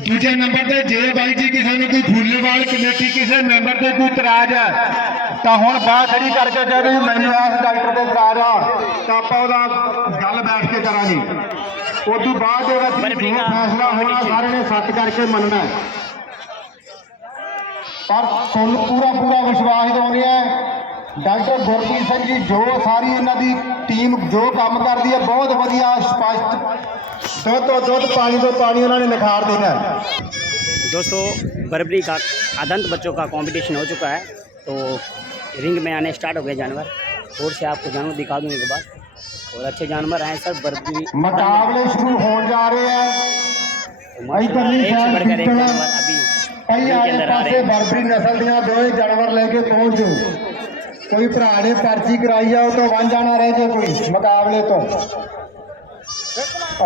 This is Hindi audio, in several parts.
ਦੂਜੇ ਨੰਬਰ ਤੇ ਜੇ ਬਾਈ ਜੀ ਕਿਸੇ ਨੂੰ ਕੋਈ ਫੁੱਲੇਵਾਲ ਕਮੇਟੀ ਕਿਸੇ ਮੈਂਬਰ ਤੇ ਕੋਈ ਇਤਰਾਜ਼ ਹੈ ਤਾਂ ਹੁਣ ਬਾਹ ਖੜੀ ਕਰਕੇ ਕਹਿੰਦੇ ਮੈਨੂੰ ਇਸ ਡਾਕਟਰ ਤੇ ਇਤਰਾਜ਼ ਆ ਤਾਂ ਆਪਾਂ ਉਹਦਾ ਗੱਲ ਬੈਠ ਕੇ ਕਰਾਂਗੇ। ਉਸ ਤੋਂ ਬਾਅਦ ਦੇ ਵਿੱਚ ਫੈਸਲਾ ਹੋਣਾ ਸਾਰੇ ਨੇ ਸੱਤ ਕਰਕੇ ਮੰਨਣਾ ਪਰ ਤੁਹਾਨੂੰ ਪੂਰਾ ਪੂਰਾ ਵਿਸ਼ਵਾਸ ਦਿਵਾਉਂਦੇ ਆ ਡਾਕਟਰ ਗੁਰਪ੍ਰੀਤ ਸਿੰਘ ਜੀ ਜੋ ਸਾਰੀ ਇਹਨਾਂ ਦੀ ਟੀਮ ਜੋ ਕੰਮ ਕਰਦੀ ਹੈ ਬਹੁਤ ਵਧੀਆ ਸਪਸ਼ਟ ਦੁੱਧ ਤੋਂ ਦੁੱਧ ਪਾਣੀ ਤੋਂ ਪਾਣੀ ਉਹਨਾਂ ਨੇ ਨਿਖਾਰ ਦੇਣਾ ਹੈ दोस्तों बर्बरी का अदंत बच्चों का कंपटीशन हो चुका है तो रिंग में आने स्टार्ट हो गए जानवर और से आपको जानवर दिखा दूंगी के बाद और अच्छे जानवर आए सर बर्बरी ਮੁਕਾਬਲੇ ਸ਼ੁਰੂ ਹੋਣ ਜਾ ਰਹੇ ਆ तो इधरली एक से साइड बढ़कर एक जीतना। जानवर अभी ਕਈ रिंग के ਆਲੇ अंदर आ ਕੋਈ ਭਰਾ ਨੇ ਪਰਚੀ ਕਰਾਈ ਆ ਉਹ ਤੋਂ ਵਾਂਝਾ ਨਾ ਰਹਿ ਜੇ ਕੋਈ ਮੁਕਾਬਲੇ ਤੋਂ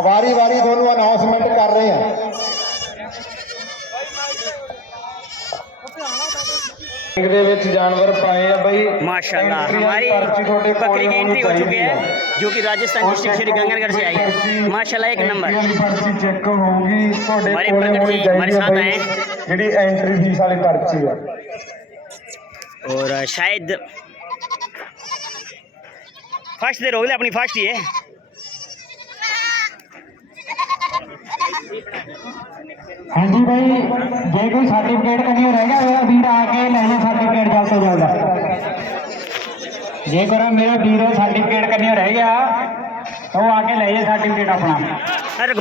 ਵਾਰੀ ਵਾਰੀ ਤੁਹਾਨੂੰ ਅਨਾਉਂਸਮੈਂਟ ਕਰ ਰਹੇ ਆ ਦੇ ਵਿੱਚ ਜਾਨਵਰ ਪਾਏ ਆ ਬਈ माशाल्लाह एंट्री हमारी पर्ची ਤੁਹਾਡੇ ਕੋਲ बकरी की होनी एंट्री हो चुकी चाहिए है जो कि राजस्थान डिस्ट्रिक्ट श्री गंगानगर से आई है माशाल्लाह एक नंबर वाली पर्ची चेक होगी ਤੁਹਾਡੇ हमारे ਕੋਲੇ प्रगट ਹੋਣੀ जी हमारे ਚਾਹੀਦੀ साथ ਹੈ आए ਬਈ ਜਿਹੜੀ ਐਂਟਰੀ ਫੀਸ ਵਾਲੀ ਪਰਚੀ ਆ और शायद फ़र्स्ट देर हो गई अपनी फ़र्स्ट ही है। हाँ जी भाई कोई सर्टिफिकेट तो वीर आके सर्टिफिकेट जल्द जल्द जे मेरा वीर सर्टिफिकेट रह गया तो आके ले सर्टिफिकेट अपना। अरे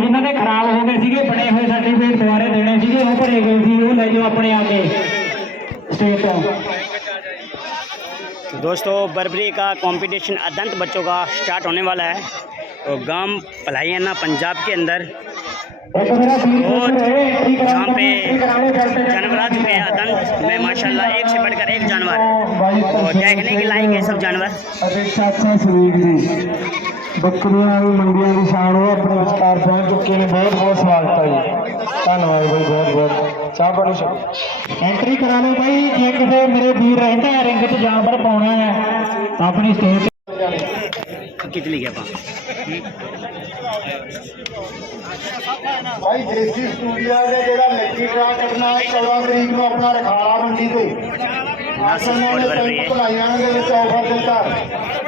जिन्होंने खराब हो गए थे बने हुए सर्टिफिकेट दोबारा देने भरे गए थे वो ले जाओ अपने आगे स्टेट दोस्तों बर्बरी का कंपटीशन अदंत बच्चों का स्टार्ट होने वाला है। तो गाँव पलाइना पंजाब के अंदर। बहुत यहाँ पे जानवर आ चुके हैं, अदंत। में माशाल्लाह, एक से बढ़कर एक जानवर। और देखने के लायक है सब जानवर। बकरियाँ भी मंडियाँ भी शान हो अपने विस्तार पहुँच चुके हैं बहुत बहुत स्वागत है धन्यवाद भाई बहुत बहुत ਚਾਹ ਪਾਣੀ ਛਕ। ਐਂਟਰੀ ਕਰਾ ਲਓ ਭਾਈ ਜੇ ਕਿਸੇ ਮੇਰੇ ਵੀਰ ਰਹਿੰਦਾ ਹੈ ਰਿੰਗ 'ਚ ਜਾਂ ਪਰ ਪਾਉਣਾ ਹੈ ਆਪਣੀ ਸਟੇਜ ਕਿਚ ਗਿਆ ਭਾਈ ਦੇਸੀ ਸਟੂਡੀਓ ਦੇ ਜਿਹੜਾ ਲੱਕੀ ਡਰਾ ਕਰਨਾ 14 ਤਰੀਕ ਨੂੰ ਆਪਣਾ ਰਖਾਲਾ ਮੰਡੀ ਤੇ। ਅਸਲ ਨੇ ਤਿੰਨ ਭਲਾਈਆਂ ਦੇ ਵਿੱਚ ਆਫਰ ਦਿੱਤਾ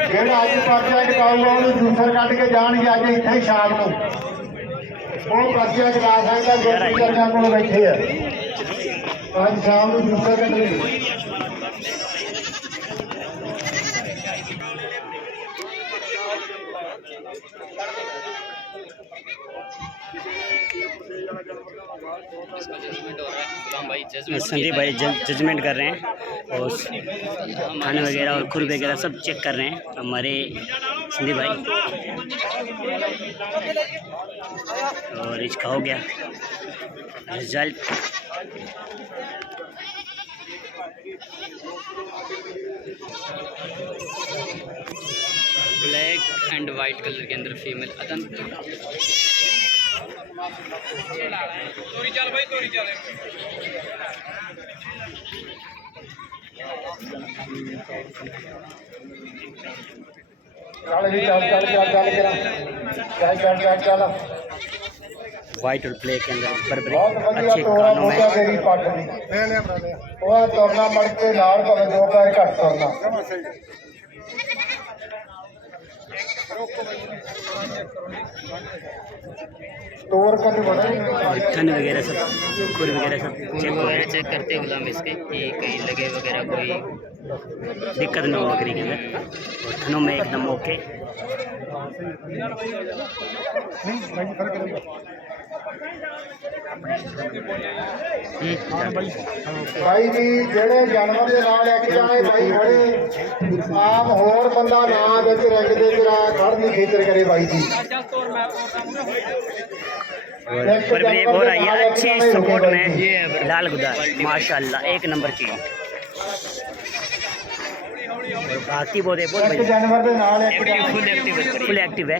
ਜਿਹੜਾ ਅੱਜ ਪਰਚਾ ਟਿਕਾਊਗਾ ਉਹਨੂੰ ਦੂਸਰ ਕੱਢ ਕੇ ਜਾਣਗੇ ਅੱਜ ਇੱਥੇ ਸ਼ਾਮ ਨੂੰ। ਉਹ ਪਰਚਾ ਟਿਕਾ ਸਕਦਾ ਜੋ ਕਰਨਾ ਕੋਲ ਬੈਠੇ ਆ। ਅੱਜ ਸ਼ਾਮ ਨੂੰ ਜੂਸਰ ਕੱਢਣਗੇ संदीप भाई जजमेंट कर रहे हैं और खाने वगैरह और खुर वगैरह सब चेक कर रहे हैं। हमारे संदीप भाई। और इसका हो गया result black and white colour के अंदर फीमेल अदंत ਚੱਲ ਜੀ ਚੱਲ ਚੱਲ ਚੱਲ ਚੱਲ ਕਰਾਂ ਚੱਲ ਚੱਲ ਚੱਲ ਚੱਲ वाइट और ब्लैक के अंदर बर्बरी ਬਹੁਤ ਵਧੀਆ अच्छे ਤੋੜਾ कानों ਮੋਟਾ में ਤੇਰੀ ਪੱਟ ਦੀ ਉਹ ਤੁਰਨਾ ਮੜ ਕੇ ਨਾਲ ਭਾਵੇਂ ਦੋ ਪੈਰ ਘੱਟ ਤੁਰਨਾ ठंड वगैरह सब खुर वगैरह सब चेक वगैरह चेक करते गुलाम इसके कि कहीं लगे वगैरह कोई दिक्कत ना हो बकरी के अंदर और ठनों में एकदम ओके ਭਾਈ ਜੀ ਜਿਹੜੇ ਜਾਨਵਰ ਦੇ ਨਾਲ ਲੈ ਕੇ ਜਾਣੇ ਭਾਈ ਖੜੇ ਆਪ ਹੋਰ ਬੰਦਾ ਨਾ ਵਿੱਚ ਰਿੰਗ ਦੇ ਤੇਰਾ ਖੜ ਨਹੀਂ ਖੇਚਰ ਕਰੇ ਭਾਈ ਜੀ और बर्बरी एक और आई है अच्छी सपोर्ट में ये लाल गुदा माशाल्लाह एक नंबर की और भागती बहुत है बहुत ਇੱਕ बढ़िया ਜਾਨਵਰ ਦੇ ਨਾਲ ਇੱਕ एक्टिव फुल एक्टिव है फुल एक्टिव है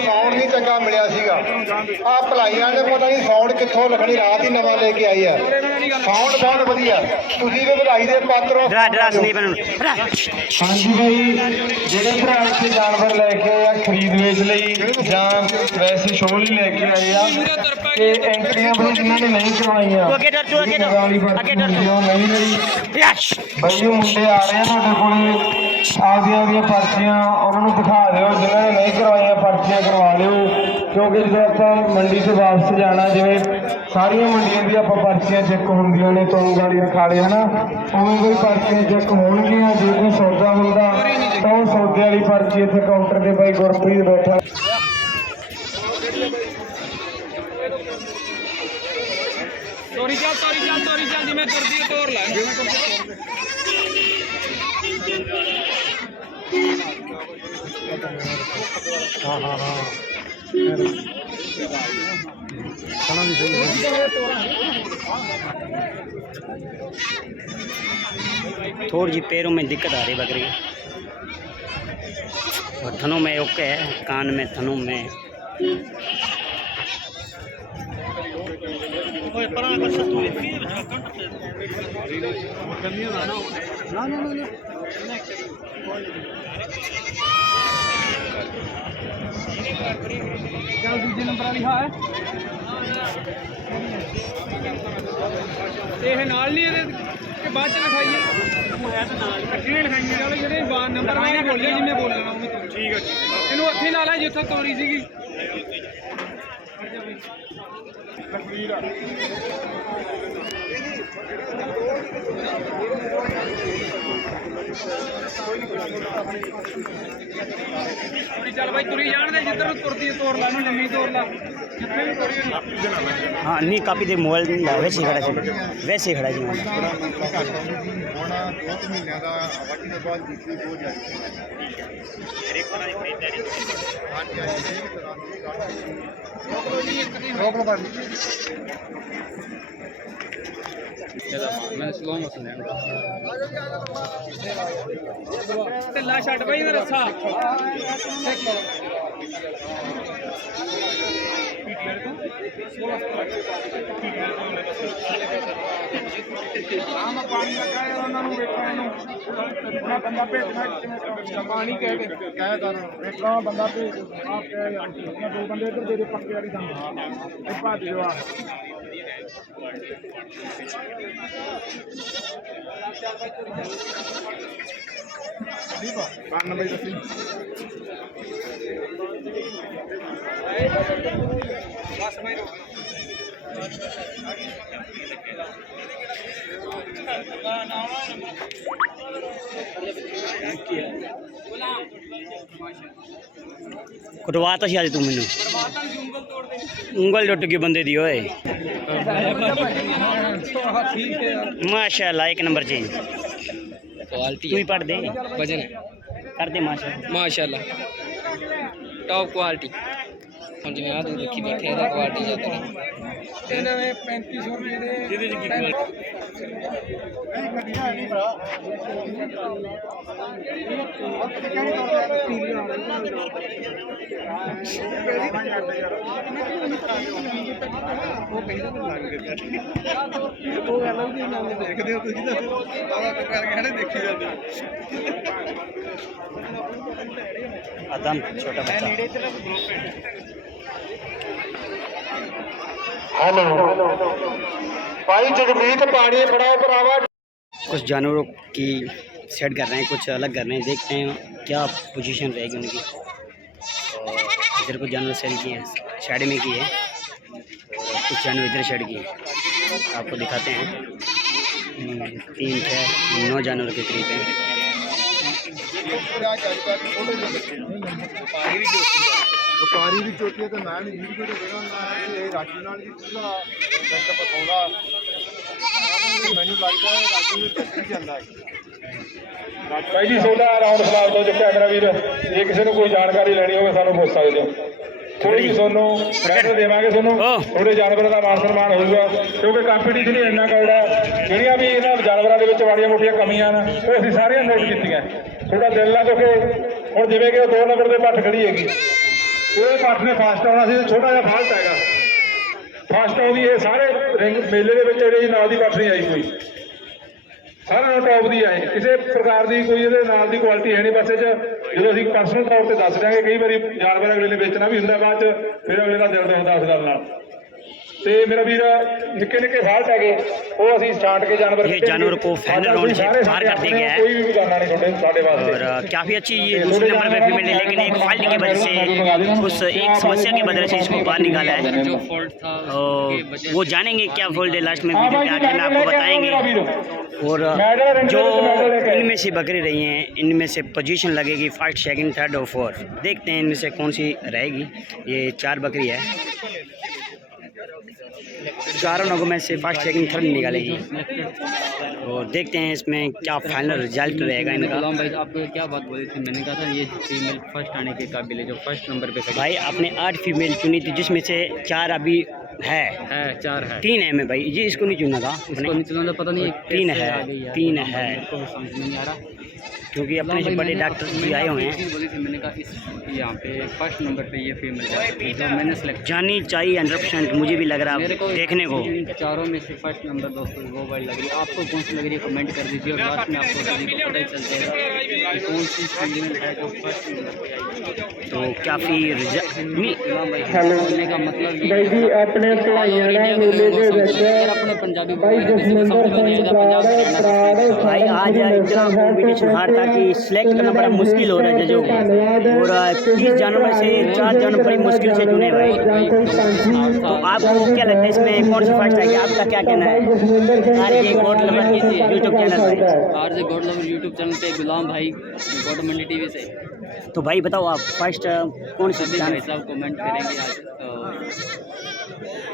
ਚੰਗਾ ਮਿਲਿਆ ਸੀਗਾ। ਆ ਭਲਾਈਆਂ ਦੇ ਪਤਾ ਨਹੀਂ ਸਾਊਂਡ ਕਿੱਥੋਂ ਲੱਗਣੀ ਰਾਤ ਹੀ ਨਵਾਂ ਲੈ ਕੇ ਆਈ ਹੈ। ਸਾਊਂਡ ਬਹੁਤ ਵਧੀਆ। ਤੁਸੀਂ ਵੀ ਵਧਾਈ ਦੇ ਪਾਤਰ ਹੋ। ਡਰਾ ਡਰਾ ਸੁਣੀ ਬਣ ਹਾਂਜੀ ਭਾਈ ਜਿਹੜੇ ਭਰਾ ਇੱਥੇ ਜਾਨਵਰ ਲੈ ਕੇ ਆ ਖਰੀਦ ਵੇਚ ਲਈ ਜਾਂ ਵੈਸੇ ਸ਼ੋਅ ਲਈ ਲੈ ਕੇ ਆਏ ਆ ਤੇ ਐਂਕਰੀਆਂ ਬਣ ਜਿਨ੍ਹਾਂ ਨੇ ਨਹੀਂ ਕਰਵਾਈਆਂ ਅੱਗੇ ਡਰ ਤੂੰ ਅੱਗੇ ਡਰ। ਅੱਗੇ ਡਰ ਤੂੰ। ਨਹੀਂ ਮੇਰੀ ਯਸ਼। ਭਾਈ ਉਹ ਮੁੰਡੇ ਆ ਰਹੇ ਆ ਤੁਹਾਡੇ ਕੋਲ ਆਪਦੀਆਂ ਦੀਆਂ ਪਰਚੀਆਂ ਉਹਨਾਂ ਨੂੰ ਦਿਖਾ ਦਿਓ ਜਿਹਨਾਂ ਨੇ ਨਹੀਂ ਕਰਵਾਈਆਂ ਪਰਚੀਆਂ ਕਰਵਾ ਲਿਓ। ਕਿਉਂਕਿ ਜਦੋਂ ਆਪਾਂ ਮੰਡੀ ਤੋਂ ਵਾਪਸ ਜਾਣਾ ਜਿਵੇਂ ਸਾਰੀਆਂ ਮੰਡੀਆਂ ਦੀ ਆਪਾਂ ਪਰਚੀਆਂ ਚੈੱਕ ਹੁੰਦੀਆਂ ਨੇ ਤੋਂ ਗਾੜੀ ਰਖਾਲੇ ਹਨਾ? ਉਵੇਂ ਕੋਈ ਪਰਚੀਆਂ ਚੈੱਕ ਹੋਣਗੀਆਂ ਜੇ ਕੋਈ ਸੌਦਾ ਹੁੰਦਾ ਤਾਂ ਉਹ ਸੌਦੇ ਵਾਲੀ ਪਰਚੀ ਇੱਥੇ ਕਾਊਂਟਰ ਤੇ ਬਾਈ ਗੁਰਪ੍ਰੀਤ ਬੈਠਾ। ਤੋਰੀ ਚੱਲ ਤੋਰੀ ਚੱਲ ਤੋਰੀ ਚੱਲ ਜਿਵੇਂ ਤੁਰਦੀ ਹੈ ਤੋਰ ਲੈ। थोड़ी जी पैरों में दिक्कत आ रही बकरी। और थनों में ओके है, कान में, थनों में। ਚੱਲ ਦੂਜੇ ਨੰਬਰ ਵਾਲੀ ਹਾਂ ਇਹ ਨਾਲ ਨਹੀਂ ਇਹਦੇ ਕਿ ਬਾਅਦ ਚ ਲਿਖਾਈਏ। ਮੈਂ ਤਾਂ ਨਾਲ ਇਕੱਠੀਆਂ ਲਿਖਾਈਆਂ ਚਲੋ ਜਿਹੜੇ ਬਾ ਨੰਬਰ ਵਾਲੇ ਬੋਲੇ ਜਿਵੇਂ ਬੋਲਣਾ ਤੋਂ। ਠੀਕ ਹੈ ਇਹਨੂੰ ਹੱਥੇ ਲਾ ਲੈ ਜਿੱਥੇ ਤੋਰੀ ਸੀਗੀ। ਤੁਰੀ ਚੱਲ ਬਾਈ ਤੁਰੀ ਜਾਣ ਦੇ ਜਿੱਧਰ ਤੁਰਦੀ ਤੋੜ ਲਾ ਨੂੰ ਲੰਮੀ ਤੋੜ ਲਾ। ਜਿੱਥੇ ਵੀ ਤੁਰੀ ਹਾਂ ਨਹੀਂ ਕਾਪੀ ਦੇ ਮੋਬਾਈਲ ਨਹੀਂ ਲਾ ਵੈਸੇ ਖੜਾ ਸੀ। ਵੈਸੇ ਖੜਾ ਸੀ ਹੁਣ ਦੋ ਤਿੰਨ ਮਹੀਨਿਆਂ ਦਾ ਵਾਟੀ ਦੇ ਬਾਅਦ ਦਿੱਤੀ ਹੋ ਜਾਈ ਰੋਕ ਲੋ ਜੀ ਇੱਕ ਦੀ ਰੋਕ ਲੋ ਬਾਜੀ ਢਿੱਲਾ ਛੱਡ ਬਈ ਇਹਦਾ ਰੱਸਾ। ਆਮ ਪਾਣੀ ਲੱਗਾ ਹੈ ਉਹਨਾਂ ਨੂੰ ਵੇਖੋ ਇਹਨੂੰ। ਉਹਨਾਂ ਬੰਦਾ ਭੇਜਣਾ ਕਿਵੇਂ ਪਾਣੀ ਕਹਿ ਕੇ ਕਹਿ ਦਰ ਵੇਖੋ ਬੰਦਾ ਭੇਜ ਆਪ ਕਹਿ ਯਾਰ ਦੋ ਬੰਦੇ ਇੱਧਰ ਦੇ ਦੇ ਪੱਕੇ ਵਾਲੀ ਦੰਦ ਇਹ ਭੱਜ ਜੋ ਆ ਠੀਕ ਆ ਕੰਨ ਬਈ ਉਂਗਲ ਟੁੱਟ ਗਈ ਬੰਦੇ ਦੀ ਓਏ। ਮਾਸ਼ਾਅੱਲਾ ਇੱਕ ਨੰਬਰ ਜੀ ਕੁਆਲਿਟੀ ਤੂੰ ਹੀ ਵਜਨ ਕਰ ਮਾਸ਼ਾਅੱਲਾ। ਮਾਸ਼ਾਅੱਲਾ। ਟੌਪ ਕੁਆਲਿਟੀ ਹੁਣ ਜਿਵੇਂ ਆ ਦੇਖੀ ਬੈਠੇ ਇਹਦਾ ਕੁਆਲਿਟੀ ਜ਼ਿਆਦਾ 3500 ਰੁਪਏ ਦੇ ਜਿਹਦੇ ਚ ਕੁਆਲਿਟੀ ਨਹੀਂ ਕੱਢਿਆ ਨਹੀਂ ਭਰਾ। ਕਿਹੜੀ ਤੋੜ ਲੈ ਪੀਲੀ ਆ ਉਹ ਕਹਿੰਦਾ ਤੂੰ ਲੱਗ ਗਿਆ ਉਹ ਗੱਲ ਵੀ ਨਾ ਦੇਖਦੇ ਹੋ ਤੁਸੀਂ ਤਾਂ ਬਾਰਾ ਟੱਕਰ ਕੇ ਹਣੇ ਦੇਖੀ ਜਾਂਦੇ ਆਦਮ ਛੋਟਾ ਬੱਚਾ। ਨੇੜੇ ਤੇ ਗਰੁੱਪ ਹੈ ਹੈਲੋ भाई जगमीत पानी फड़ाओ भरावा। कुछ जानवरों की सेट कर रहे हैं कुछ अलग कर रहे हैं देखते हैं क्या पोजीशन रहेगी उनकी। इधर कुछ जानवर सेल किए हैं शेड में किए हैं। कुछ जानवर इधर शेड किए आपको दिखाते हैं। तीन छः नौ जानवर के करीब हैं? ਵਪਾਰੀ ਵੀ ਚੋਟੀ ਹੈ ਤੇ ਮੈਂ ਵੀ ਵੀਡੀਓ ਤੇ ਵੇਖਾਂ ਨਾ ਇਹ ਰਾਜੂ ਨਾਲ ਵੀ ਪੂਰਾ ਜੰਟ ਪਕਾਉਂਦਾ ਮੈਨੂੰ ਲੱਗਦਾ ਹੈ ਰਾਜੂ ਨੂੰ ਚੱਕੀ ਜਾਂਦਾ ਹੈ। ਭਾਈ ਜੀ ਸੋਡਾ ਰਾਉਂਡ ਫਲਾਲ ਤੋਂ ਚੱਕਿਆ ਮੇਰਾ ਵੀਰ। ਜੇ ਕਿਸੇ ਨੂੰ ਕੋਈ ਜਾਣਕਾਰੀ ਲੈਣੀ ਹੋਵੇ ਸਾਨੂੰ ਪੁੱਛ ਸਕਦੇ ਹੋ। ਥੋੜੀ ਜਿਹੀ ਤੁਹਾਨੂੰ ਕਹਿ ਦੇਵਾਂਗੇ ਤੁਹਾਨੂੰ। ਥੋੜੇ ਜਾਨਵਰਾਂ ਦਾ ਮਾਨ ਸਨਮਾਨ ਹੋਊਗਾ ਕਿਉਂਕਿ ਕੰਪੀਟੀਸ਼ਨ ਹੀ ਇੰਨਾ ਕਰਦਾ ਹੈ। ਜਿਹੜੀਆਂ ਵੀ ਇਹਨਾਂ ਜਾਨਵਰਾਂ ਦੇ ਵਿੱਚ ਮਾੜੀਆਂ ਮੋਟੀਆਂ ਕਮੀਆਂ ਨੇ ਉਹ ਅਸੀਂ ਸਾਰੀਆਂ ਨੋਟ ਕੀਤੀਆਂ। ਥੋੜਾ ਦਿਲ ਨਾਲ ਕਿਉਂਕਿ ਹੁਣ ਜਿਵੇਂ ਕਿ ਉਹ ਦੋ ਨੰਬਰ ਦੇ ਪੱਠ ਖੜੀ ਹੈਗੀ। ਇਹ ਪੱਠ ਨੇ ਫਾਸਟ ਆਉਣਾ ਸੀ ਛੋਟਾ ਜਿਹਾ ਫਾਲਟ ਹੈਗਾ ਫਾਸਟ ਆਉਂਦੀ ਇਹ ਸਾਰੇ ਰਿੰਗ ਮੇਲੇ ਦੇ ਵਿੱਚ ਜਿਹੜੀ ਨਾਲ ਦੀ ਪੱਠ ਨਹੀਂ ਆਈ ਕੋਈ। ਸਾਰਾ ਨਾਲੋਂ ਟੌਪ ਦੀ ਹੈ ਕਿਸੇ ਪ੍ਰਕਾਰ ਦੀ ਕੋਈ ਇਹਦੇ ਨਾਲ ਦੀ ਕੁਆਲਿਟੀ ਹੈ ਨਹੀਂ। ਬਸ ਇਹ 'ਚ ਜਦੋਂ ਅਸੀਂ ਪਰਸਨਲ ਤੌਰ ਤੇ ਦੱਸ ਦਿਆਂਗੇ, ਕਈ ਵਾਰੀ ਜਾਨਵਰ ਅਗਲੇ ਨੇ ਵੇਚਣਾ ਵੀ ਹੁੰਦਾ, ਬਾਅਦ ਚ ਫਿਰ ਅਗਲੇ ਦਾ ਦਿਲ ਹੁੰਦਾ ਉਸ ਗੱਲ ਨਾਲ। ਤੇ ਮੇਰਾ ਵੀਰ ਨਿੱਕੇ ਨਿੱਕੇ ਫਾਲਟ ਹੈਗੇ ਉਹ ਅਸੀਂ ਛਾਂਟ ਕੇ ਜਾਨਵਰ ये ਕੱਢੇ जानवर को ਅੱਜ फाइनल ਅਸੀਂ राउंड से ਸਾਰੇ बाहर कर दिया गया है ਕੋਈ भी ਬਗਾਨਾ नहीं ਤੁਹਾਡੇ ਸਾਡੇ वास्ते और अ, काफ़ी अच्छी ये दूसरे नंबर पे फीमेल है लेकिन एक फाल्ट की वजह से उस एक समस्या की वजह से इसको बाहर निकाला है जो फॉल्ट था और उसकी वजह वो जानेंगे क्या फॉल्ट है लास्ट में वीडियो के आखिर में आपको बताएंगे और जो इनमें से बकरी रही हैं इनमें से पोजीशन लगेगी फर्स्ट सेकंड थर्ड और फोर्थ देखते हैं इनमें से कौन सी रहेगी ये चार बकरी है चारों नगों में से फ़र्स्ट सेकंड थर्ड निकालेगी। और देखते हैं इसमें क्या फाइनल रिज़ल्ट रहेगा इनका। भाई आपको क्या बात बोली थी? मैंने कहा था ये फीमेल फ़र्स्ट आने के काबिल है जो फ़र्स्ट नंबर पे भाई आपने आठ फीमेल चुनी थी जिसमें से चार अभी है। है चार है। तीन है मैं भाई ये इसको नहीं चुना था। इसको अपने नीचे वाला पता नहीं तीन है। तीन है। क्योंकि अपने जो बड़े डॉक्टर भी आए हुए हैं। मैंने कहा यहाँ पे फ़र्स्ट नंबर पे ये फीमेल जो तो मैंने सेलेक्ट जानी चाहिए हंड्रेड परसेंट मुझे भी लग रहा है देखने को। चारों में से फ़र्स्ट नंबर दोस्तों वो बड़ी लग रही है। आपको कौन सी लग रही है कमेंट कर दीजिए और लास्ट में आपको कौन सी फीमेल है जो फ़र्स्ट नंबर तो काफ़ी बोलने का मतलब अपने पंजाबी भाई आज इतना कॉम्बिनेशन हार तो था कि सिलेक्ट करना बड़ा मुश्किल हो रहा है जजों को और तीस जानवर में से चार जानवर बड़ी मुश्किल से चुने भाई। तो आपको क्या लगता है इसमें कौन सी फ़र्स्ट आएगी? आपका क्या कहना है? आर गोट नंबर कीजिए यूट्यूब चैनल भाई R J God lover YouTube channel पे गुलाम भाई गॉड मंडी टीवी से। तो भाई बताओ आप फ़र्स्ट कौन सी कमेंट करेंगे आज।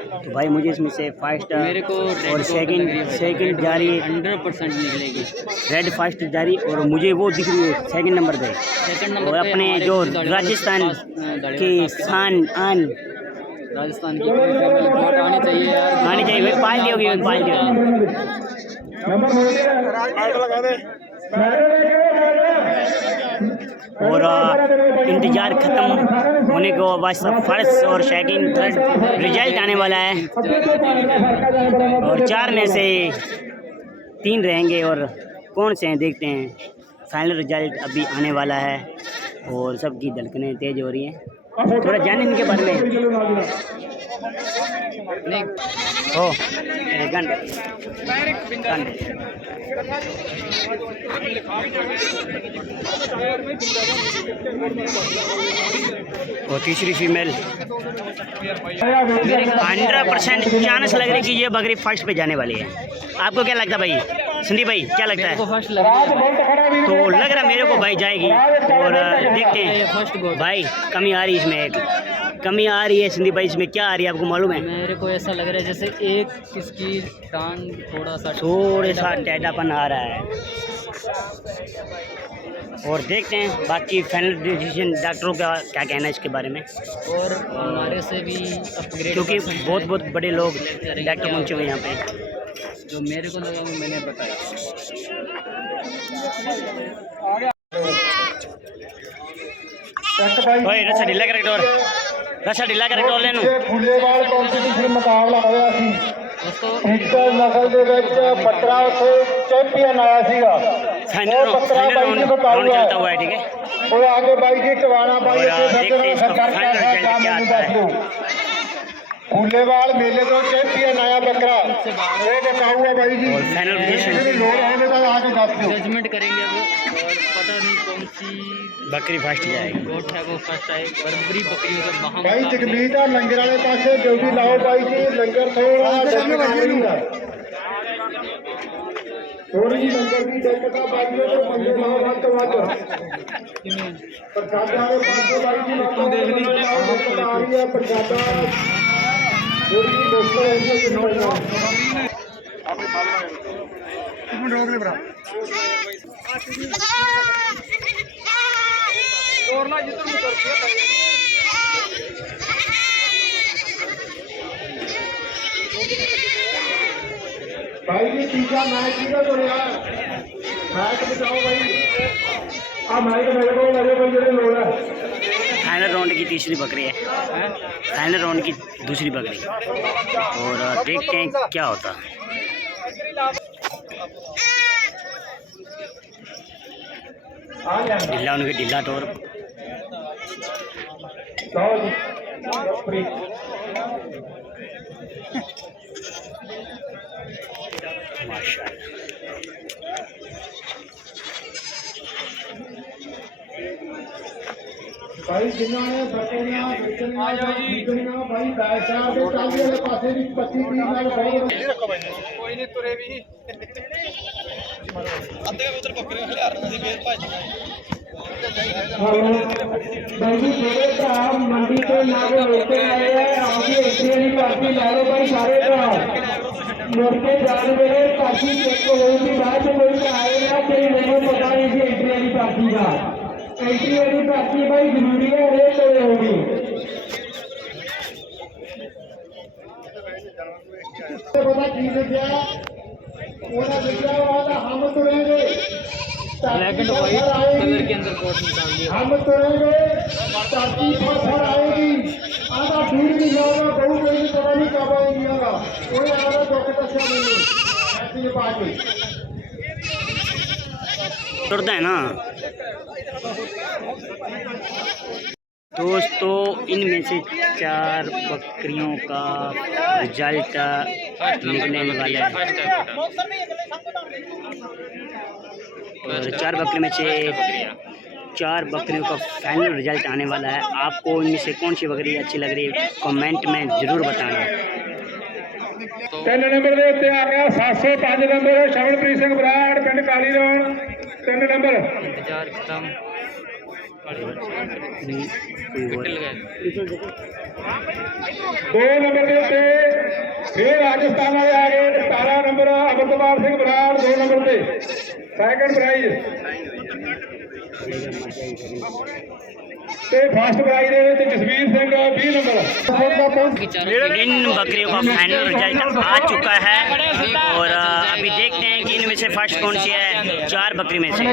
तो भाई मुझे इसमें से फाइव स्टार मेरे को और सेकंड सेकंड जारी हंड्रेड परसेंट निकलेगी रेड फास्ट जा रही और मुझे वो दिख रही है सेकंड नंबर पे। और अपने जो राजस्थान के शान आन। राजस्थान की आनी चाहिए आनी चाहिए पाल दी होगी पाल दी नंबर लगा दे और इंतज़ार खत्म होने को बस फ़र्स्ट और सेकंड थर्ड रिज़ल्ट आने वाला है। और चार में से तीन रहेंगे और कौन से हैं देखते हैं। फाइनल रिज़ल्ट अभी आने वाला है और सबकी धड़कनें तेज हो रही हैं। थोड़ा जाने इनके बारे में। और तीसरी फीमेल हंड्रेड परसेंट चांस लग रही कि ये बकरी फ़र्स्ट पे जाने वाली है। आपको क्या लगता है भाई? संदीप भाई, क्या लगता है? तो लग रहा मेरे को भाई जाएगी, और, देखते हैं। भाई, कमी आ रही है इसमें एक। कमी आ रही है सिंधी भाई इसमें क्या आ रही है आपको मालूम है? मेरे को ऐसा लग रहा है जैसे एक इसकी टांग थोड़ा सा थोड़ा सा टेढ़ापन आ रहा है। और देखते हैं बाकी फाइनल डिसीज़न डॉक्टरों का क्या कहना है इसके बारे में। और हमारे से भी अपग्रेड क्योंकि बहुत बहुत बड़े लोग डॉक्टर पहुँचे हुए यहाँ पे। जो मेरे को लगा वो मैंने बताया। भाई रचा ढीला करेक्ट और रसा ढीला करेक्ट और लेनू ਪਿੱਛੇ ਫੁੱਲੇਵਾਲ ਕੰਪੀਟੀਸ਼ਨ ਮੁਕਾਬਲਾ ਹੋਇਆ ਸੀ दोस्तों ਇੰਟਰ ਨਸਲ ਦੇ ਵਿੱਚ ਬੱਕਰਾ ਉੱਥੇ ਚੈਂਪੀਅਨ ਆਇਆ ਸੀਗਾ फाइनल ਉਹ ਬੱਕਰਾ फाइनल ਬਾਈ राउंड ਜੀ राउंड ਬਤਾਊਗਾ चलता हुआ है ठीक है ਉਹ ਆਗੇ ਬਾਈ ਜੀ ਟਵਾਣਾ ਬਾਈ और, ਇੱਥੇ देखते हैं इसका ਸਰਕਾਰ final ਦਾ result क्या ਮੈਨੂੰ आता ਦੱਸ है। ਦਿਓ ਫੁੱਲੇਵਾਲ ਮੇਲੇ ਤੋਂ ਚੈਂਪੀਅਨ ਆਇਆ ਬੱਕਰਾ ਉਹ ਬਤਾਊਗਾ ਬਾਈ ਜੀ और फाइनल ਜੇ ਕਿਸੇ पोजीशन ਦੀ ਲੋੜ ਹੋਵੇ ਤਾਂ ਆ ਕੇ ਦੱਸ जजमेंट करेंगे अब और पता नहीं कौन सी बकरी फर्स्ट जाएगी गोट है वो फर्स्ट आए बर्बरी बकरियों का वहाँ ਭਾਈ ਜਗਮੀਤ ਆ ਲੰਗਰ ਵਾਲੇ ਪਾਸੇ ਡਿਊਟੀ ਲਾਓ ਬਾਈ ਜੀ ਲੰਗਰ ਥੋੜਾ ਥੋੜੀ ਜੀ ਲੰਗਰ ਦੀ ਦਿੱਕਤ ਆ ਬਾਈ ਜੀ ਤੋਂ ਬੰਦੇ ਲਾਓ ਵੱਧ ਤੋਂ ਵੱਧ ਪ੍ਰਸ਼ਾਦਾਂ ਦੇ ਬੰਦੇ ਬਾਈ ਜੀ ਤੋਂ ਦੇਖ ਲਈ ਆ ਰਹੀ ਹੈ ਪ੍ਰਸ਼ਾਦਾ ਥੋੜੀ ਜਿੱਧਰ ਨੂੰ ਤੁਰ ਪਿਆ ਭਾਈ ਜੀ, ਤੀਜਾ ਮੈਚ ਕਿਹਦਾ ਤੁਰਿਆ ਮੈਚ ਬਚਾਓ ਬਾਈ ਆ ਮੈਚ ਮੇਰੇ ਕੋਲ ਮੇਰੇ ਕੋਲ ਜਿਹੜੇ ਲੋੜ ਹੈ। फाइनल राउंड की तीसरी बकरी है। हाँ? फाइनल राउंड की दूसरी बकरी। और देखते हैं क्या होता ढिल्ला उनके ढिल्ला टोर माशा ਭਾਈ ਜਿਨ੍ਹਾਂ ਨੇ ਬੱਕਰੀਆਂ ਵੇਚਣੀਆਂ ਜਾਂ ਖਰੀਦਣੀਆਂ ਭਾਈ ਬੈਸ਼ਾ ਦੇ ਚਾਲੀ ਵਾਲੇ ਪਾਸੇ ਵੀ 25 30 ਨਾਲ ਬਹੁਤ ਕੋਈ ਨਹੀਂ ਤੁਰੇ ਵੀ ਭਾਈ ਜੀ ਜਿਹੜੇ ਭਰਾ ਮੰਡੀ ਤੋਂ ਲਾਗ ਹੋ ਕੇ ਆਏ ਆ ਆਪਦੀ ਇੱਥੇ ਵਾਲੀ ਪਾਰਟੀ ਲੈ ਲਓ ਭਾਈ ਸਾਰੇ ਭਰਾ ਮੁੜ ਕੇ ਜਾਣ ਵੇਲੇ ਪਾਰਟੀ ਚੈੱਕ ਹੋਊਗੀ ਬਾਅਦ ਚ ਕੋਈ ਤਾਂ ਆਏ ਨਾ ਕਿ ਮੈਨੂੰ ਪਤਾ ਨਹੀਂ ਸੀ ਐਂਟਰੀ ਵਾਲੀ ਪਾਰਟੀ ਦਾ ਐਂਟਰੀ ਵਾਲੀ ਪਾਰਟੀ ਭਾਈ ਜ਼ਰੂਰੀ ਹੈ ਹਰੇਕ ਕੋਲੇ ਹੋਊਗੀ ਪਤਾ ਕੀ ਲਿਖਿਆ ਉਹਨਾਂ ਲਿਖਿਆ ਉਹਦਾ ਹਮ ਤੁਰੇਗੇ ब्लैक एंड व्हाइट कलर के अंदर कोट निकाल दिया हम तुरेंगे ताकि फसर आएगी आधा भीड़ नहीं होगा बहु कोई भी पता नहीं कब आएगी होगा कोई आधा दुख दशा नहीं ऐसी बात है टुटता है ना? दोस्तों, इनमें से चार बकरियों का रिज़ल्ट निकलने वाला है। और चार बकरी में से चार बकरियों का फाइनल रिज़ल्ट आने वाला है। आपको इनमें से कौन सी बकरी अच्छी लग रही है कमेंट में ज़रूर बताना। तीन नंबर सात सौ पाँच नंबर शरणप्रीत सिंह बराड़ पिंड कालीराम ਤਿੰਨ ਨੰਬਰ इंतजार खत्म हम्म, कोई और- निकल गए ਦੋ ਨੰਬਰ ਦੇ ਉੱਤੇ ਫਿਰ ਰਾਜਸਥਾਨ ਵਾਲੇ ਆ ਗਏ 17 ਨੰਬਰ ਅਮਰਤਪਾਲ ਸਿੰਘ ਬਰਾੜ ਦੋ ਨੰਬਰ ਤੇ ਸੈਕੰਡ ਪ੍ਰਾਈਜ਼ ਤੇ ਫਸਟ ਪ੍ਰਾਈਜ਼ ਦੇ ਵਿੱਚ ਜਸਵੀਰ ਸਿੰਘ 20 ਨੰਬਰ कि चारों इन बकरियों का फाइनल रिजल्ट आ चुका है और अ, अभी देखते हैं कि इनमें से फ़र्स्ट कौन सी है? चार बकरी में से।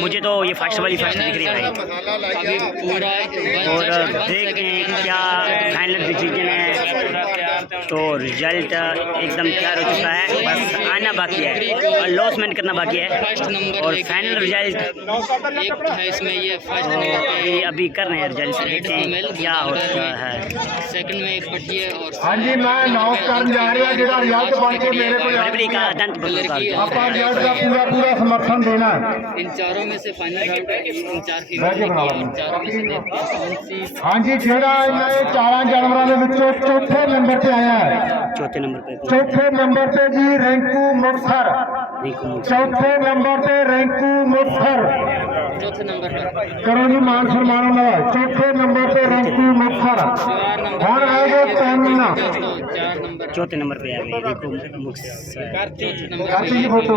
मुझे तो ये फ़र्स्ट वाली फ़र्स्ट दिख रही है भाई। और देखें देखते हैं क्या फाइनल डिसीज़न है। तो रिज़ल्ट एकदम तैयार हो चुका है। बस आना बाकी है और लॉसमेंट करना बाकी है। और फाइनल रिज़ल्ट इसमें ये तो अभी कर रहे हैं रिज़ल्ट क्या होता है। सेकंड में एक पट्टी है और हाँ जी मैं नमस्कार जा रहा जेड़ा का दंत का पूरा पूरा समर्थन देना इन चारों में से फाइनल हाँ। जी जेड़ा चार जानवरों के चौथे नंबर पे आया है। चौथे नंबर पे चौथे नंबर पे जी रेंकू मुफर चौथे नंबर पे रेंकू मुफर चौथे नंबर करो जी मान सम्मान चौथे नंबर पे रेंकू मुफर और आ गए तमन्ना चौथे नंबर पे आ गए रेंकू मुफर कार्तिक जी फ़ोटो।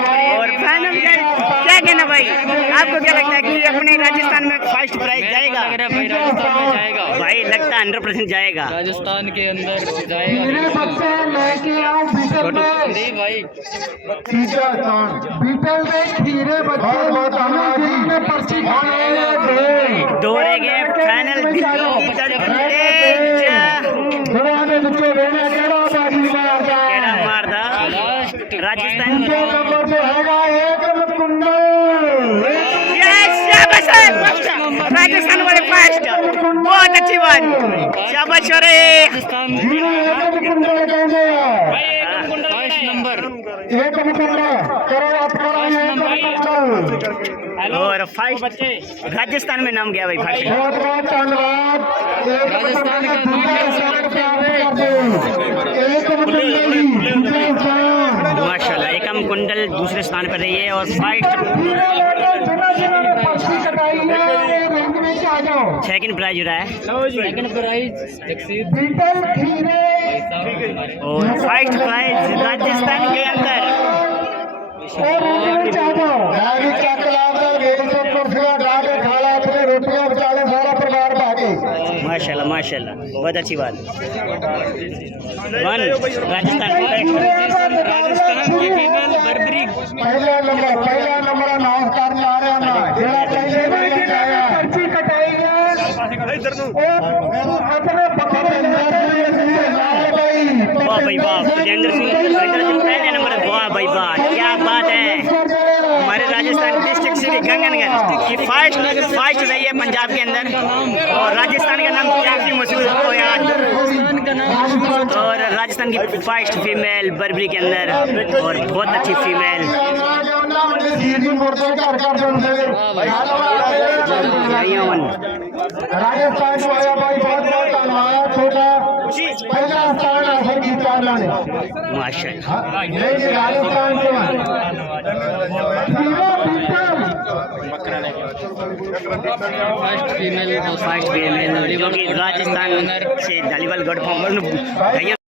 भाई आपको क्या लगता है कि अपने राजस्थान में फ़र्स्ट प्राइज जाएगा? भाई राजस्थान में जाएगा। भाई लगता है हंड्रेड परसेंट जाएगा। राजस्थान के अंदर दौड़े गए फाइनल राजस्थान राजस्थान वाले फ़र्स्ट बहुत अच्छी बात शाबाश हो रहे और फ़र्स्ट राजस्थान में नाम गया भाई फ़र्स्ट राजस्थान माशाल्लाह एकम कुंडल दूसरे स्थान पर रही है और फ़र्स्ट सेकंड प्राइज हो रहा है। सेकंड प्राइज और फ़र्स्ट प्राइज राजस्थान के अंदर। माशाल्लाह माशाल्लाह बहुत अच्छी बात। वन राजस्थान राजस्थान की केवल बर्बरी पहला नंबर पहला नंबर नाम कर जा रहे हैं कर दूँ सिंह पहले नंबर वाह भाई वाह क्या बात है हमारे राजस्थान डिस्ट्रिक्ट श्री की फाइट फाइट रही है पंजाब के अंदर और राजस्थान का नाम क्या मशहूर हो यार और राजस्थान की फ़र्स्ट फीमेल बर्बरी के अंदर और बहुत अच्छी फीमेल भाई राजस्थान को आया भाई बहुत बहुत धन्यवाद छोटा। पहला स्थान हासिल किया ने। माशाल्लाह। हाँ, राजस्थान को first female first female Rajasthan से धालीवाल गढ़ भैया